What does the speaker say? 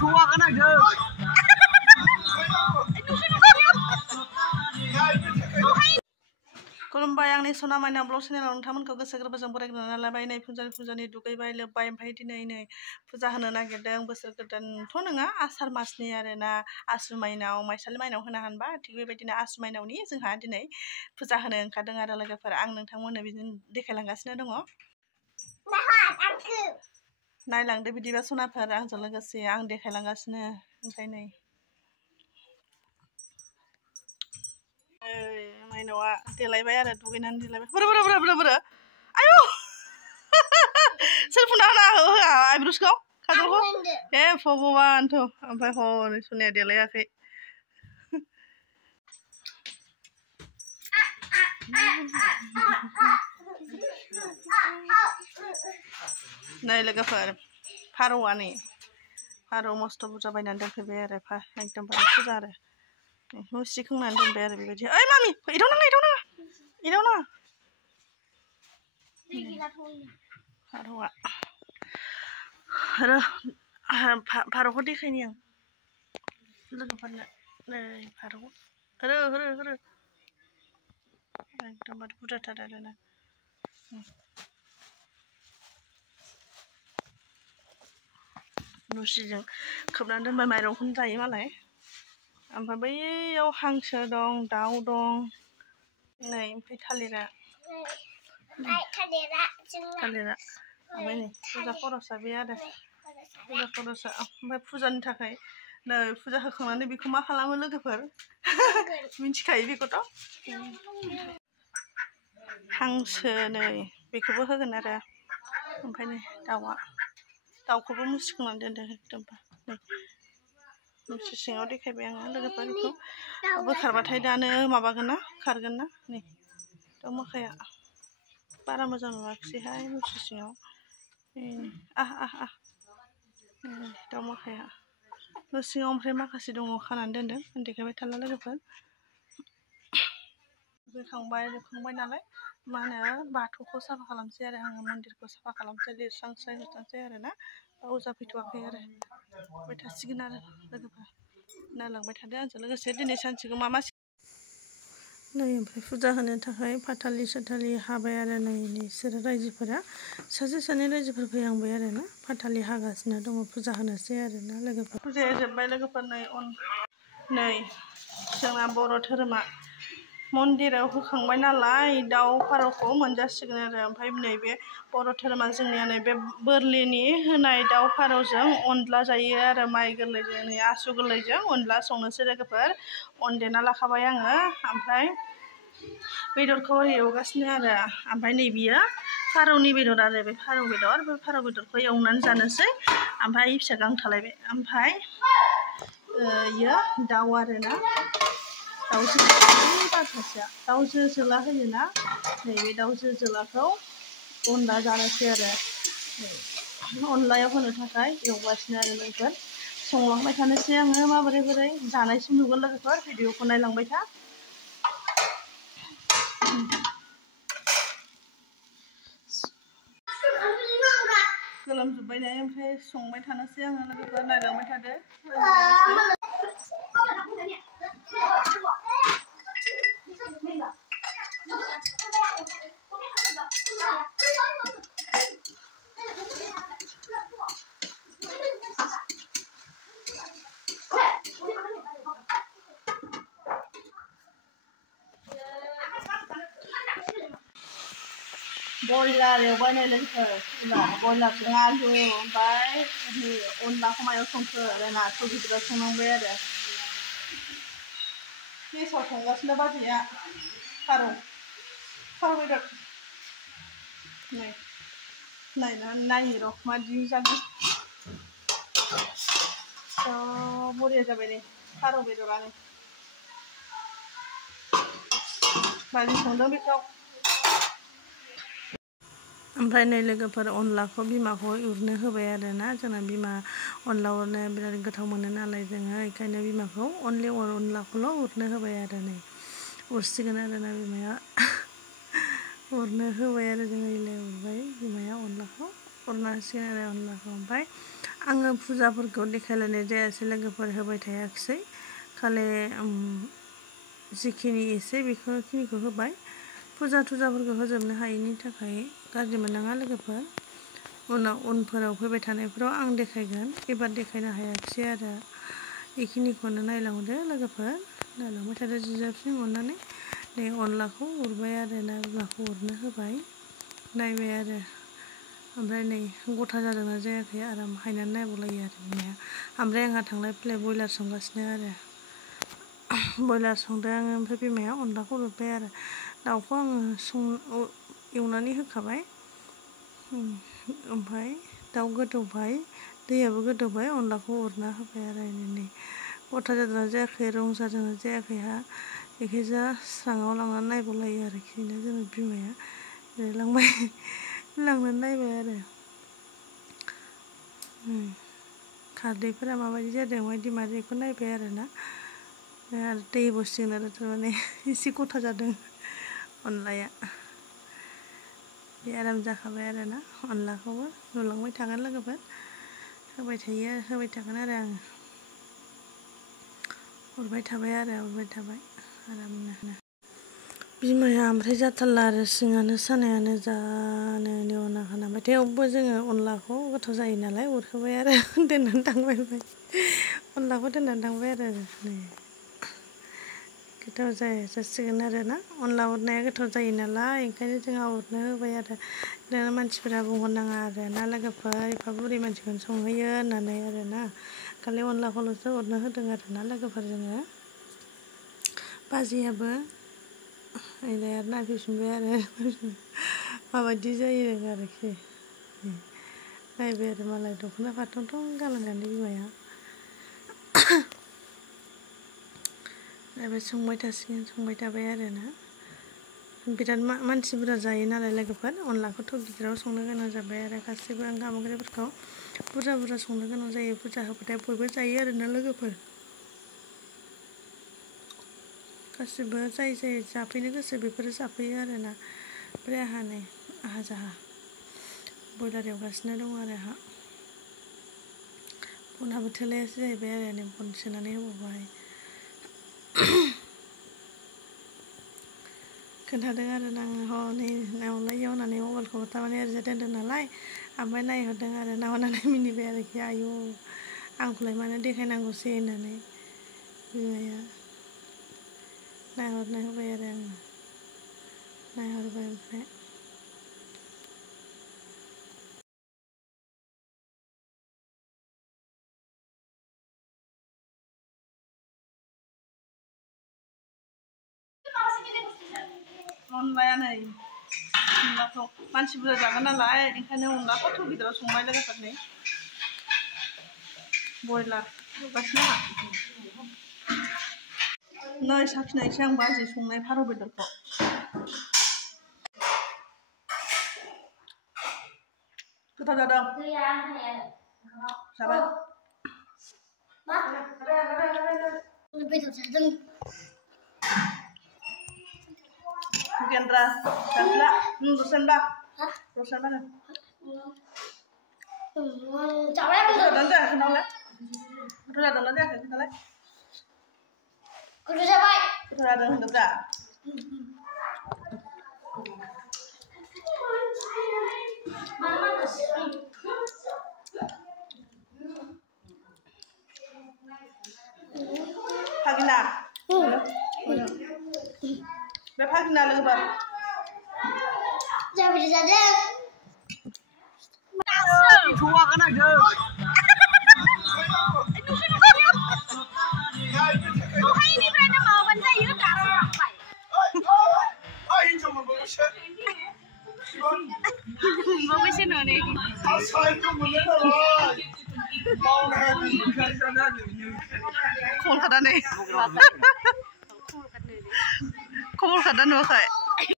thua cái này chưa? खुलुमबाय आंनि सना माइना ब्लग चेनेलाव नोंथांमोनखौ गोसो गोरबोजों बरायग्रोना लाबाय। नै फुजानि दुगैबाय लोबबाय ओमफ्राय दिनै नै फुजा होनो नागिरदों। बोसोर गोदानथ' नङा, आसार मासनि आरोना, आसु माइनाव माइसालि माइनाव होना होनबा थिग बेबायदिनो आसु माइनावनि जोंहा दिनै फुजा होनो ओंखारदों आरो लोगोफोर। आं नोंथांमोननो बिदिनो देखायलांगासिनो दङ। नायलांदो बिदिबा सनाफोर आंजों लोगोसे आं देखायलांगासिनो। ओमफ्राय नै माइनावा देलायबाय आरो दुगैनानै देलायबाय। बोरो आयु सोर फुना होआ आइब्रुसखौ खाजलखौ ए भगबानथ'। ओमफ्राय हनै सनाया देलायाखै। नै लोगोफोर फारौआ नै फारौ मस्थ' बुरजा बायनानै दोनफैबाय आरो एकदमबारे फुजा आरो मुस्रि खोंनानै दोनबाय आरो बेबायदि। ओइ मामि एदाव नाङा फारौआ आरो फारौखौ देखायनि आं लोगोफोरनो। नै फारौ होरो एकदमबारे बुरजाथार आरोना। मुस्रिजों खोबनानै दोनबाय, माइरंखौनो जायो मालाय। ओमफ्राय बैयाव हांसो दं, दाउ दं। नै ओमफ्राय थालिरा ओमफ्राय नै फुजा खरसा बे आरो फुजा खरसा। ओमफ्राय फुजानि थाखाय नै फुजा होखांनानै बेखौ मा खालामो लोगोफोर मिथिखायो बेखौथ'। हांसो नै बेखौबो होगोन आरो। ओमफ्राय नै दाउखौबो मुस्रि खोंनानै दोनदों एकदम। नै मुस्रि सिङाव देखायबाय आङो लोगोफोर। बेखौ बोखारबाथाय दानो माबागोन ना, खारगोन ना। नै दाउ माखाया बारा मोजां नुवाखिसैहाय मुस्रि सिङाव। दाउ माखाया न' सिङाव ओमफ्राय माखासे दङ खानानै दोनदों। देखायबाय थाला लोगोफोर। दुगैखांबाय नालाय मा होनो बाथौखौ साफा खालामसै आरो आङो, मन्दिरखौ साफा खालामसै, लिरस्रांसै आरोना। अजा फैथ'वाखै आरो फैबाय थासिगोन आरो लोगोफोर। नायलांबाय थादो आंजों लोगोसे दिनै सानसेखौ मा नै ओमफ्राय फुजा होनो थाखाय फाथालि साथालि हाबाय आरो नै बिसोरो रायजोफोरा सासे सानै रायजोफोर फैहांबाय आरो ना। फाथालि हागासिनो दङ, फुजा होनोसै आरोना लोगोफोर। फुजाया जोब्बाय लोगोफोर। नै जोंना बर' धोरोमा मन्दिराव होखांबाय नालाय दाउ फारौखौ मोनजासिगोन आरो। ओमफ्राय नैबे बर' धोरोमा जोंनिया नैबे बोरलिनि होनाय दाउ फारौजों अनला जायो आरो। माइ गोरलैजों नै आसु गोरलैजों अनला संनोसै लोगोफोर। अन देना लाखाबाय आङो। ओमफ्राय बेदरखौ एवगासिनो आरो। ओमफ्राय नै बियो फारौनि बेदर आरो बे फारौ बेदरखौ एवनानै जानोसै। ओमफ्राय फिसा गां थालायबाय। ओमफ्राय इयो दाउ आरोना, दाउ जो जोला होयोना, नैबे दाउ जो जोलाखौ अनला जानोसै आरो। अनलायाव होनो थाखाय एवगासिनो आरो लोगोफोर। संलांबाय थानोसै आङो बोरै जानायसिम नुगोन लोगोफोर। भिडिअखौ नायलांबाय था। गोलोमजोब्बाय नै ओमफ्राय संबाय थानोसै आङो लोगोफोर। नायलांबाय थादो। बयलार एवबाय नै लोगोफोर। बयलारजों आलु। ओमफ्राय अनलाखौ मायाव संखो ना थौ गिदिराव संनांबाय आरो। गेसाव संगासिनो बाजैया फारौ बेदर। नै नायनो र' मादि जागोन। बरिया जाबाय नै फारौ बेदरानो। माजों संदों बेखौ। ओमफ्राय नै लोगोफोर अनलाखौ बिमाखौ उरनो होबाय आरोना। जोंना बिमा अनला उरनो बिराद गोथाव मोनो नालाय जोङो, बेखायनो बिमाखौ अनलाखौल' उरनो होबाय आरो। नै उरसिगोन आरोना बिमाया। उरनो होबाय आरो जोङो उरबाय बिमाया अनलाखौ उरना होसिगोन आरो अनलाखौ। ओमफ्राय आङो फुजाफोरखौ देखायलायनाय जायासै लोगोफोर होबाय थायाखिसै खालि जिखिनि एसे बेखिनिखौ होबाय फुजा थुजाफोरखौ होजोबनो हायैनि थाखाय गाज्रि मोननाङा लोगोफोर उनफोराव फैबाय थानायफोराव आं देखायगोन एबार देखायनो हायाखिसै आरो बेखिनिखौनो नायलांदो लोगोफोर नायलांबाय थादो जिजाबसिम अननानै नै अनलाखौ उरबाय आरो ना बिमाखौ उरनो होबाय नायबाय आरो ओमफ्राय नै गथा जादोंना जायाखै आराम हायनानै नायबावलायो आरो बिमाया ओमफ्राय आंहा थांलाय फैलाय बयलार संगासिनो आरो बयलार संदों आङो ओमफ्राय बिमाया अनलाखौ उरबाय आरो दाउखौ आङो एवनानै होखाबाय ओमफ्राय दाउ गोदौबाय दैयाबो गोदौबाय अनलाखौ उरना होबाय आरो नै गथा जादोंना जायाखै रं जादोंना जायाखैहा बेखैजा स्राङाव लांनानै नायबावलायो आरोखि जोंनि बिमाया लांबाय लांनानै नायबाय आरो खारदैफोरा माबायदि जादों माबायदि मादैखौ नायबाय आरो ना आरो दै होबावसिगोन आरो थारमाने एसे गथा जादों अनलाया बे आराम जाखाबाय आरो ना अनलाखौबो नुलांबाय थागोन लोगोफोर होबाय थागोन आरो आङो उरबाय थाबाय आरामनो बिमाया ओमफ्राय जाथारला आरो सिङानो सानायानो जानो नेवना खानांबाय थेवबो जोङो अनलाखौ गोथाव जायो नालाय उरहोबाय आरो दोननानै थांबाय अनलाखौ दोननानै थांबाय आरो नै गोथाव जासिगोन आरो ना अनला उरनाया गोथाव जायो नालाय ओंखायनो जोंहा उरनो होबाय आरो दाना मानसिफोरा बुंहरनाङा आरो ना लोगोफोर एफा बुरै मानसिखौनो संहैयो होननानै आरो ना खालि अनलाखौल'सो उरनो होदों आरो ना लोगोफोर जोङो बाजैयाबो ओमफ्राय आरो नायफैफिनबाय आरो माबायदि जायो आरोखि नायबाय आरो मालाय दख'ना फाथं गानलायनानै बिमाया नायबाय संबाय थाबाय आरो ना बिराद मानसि बुरजा जायो नालाय लोगोफोर अनलाखौथ' गिदिराव संनो गोनां जाबाय आरो गासैबो ओंखाम ओंख्रिफोरखौ बुरजा संनो गोनां जायो फुजा होबाथाय बयबो जायो आरोना लोगोफोर गासिबो जाय जाफैनो गोसो बेफोरो जाफैयो आरो ना ओमफ्राय आंहा जाहा बयलार एवगासिनो दं आरो आंहा बनाबो थोलायासै जाहैबाय आरो नै बन सोनानै होबावबाय खोन्थादों आरो आङो हनै नायहरलायो होननानै मबाइलखौ थारमाने ओरैजा दोनदों नालाय ओमफ्राय नायहरदों आरो नायहरनानै मिनिबाय आरोखि आयौ आंखौलाय मानो देखायनांगौसै होननानै बिमाया नायहरनो होबाय आरो आङो नायहरबाय ओमफ्राय अनलाया नै अनलाखौ मानसि बुरजा जागोन नालाय ओंखायनो अनलाखौ थौ गिदिराव संबाय लोगोफोर नै बयलार एवगासिनो नै साखिनायसै आं बाजै संनाय फारौ बेदरखौ गोथाव जादों जाबाय बेदर जादों Gendra, Sandra, dosen ba? Dosen mana? Cháu em được. Dosen ra kenal lah. Dosen ra dosen ra kenal lah. Dosen bay. Dosen ra dosen được ra. Pagina. Dah pagina lagi bar. Jangan berjaya. Cua kan aja. Oh hai ini berada mau benda itu tak sampai. Hai cuma berusaha. Berusaha nane. Asal itu mana lah. Mau happy kerana ni. Kau kata ni. Kau kata ni. Kau kata ni.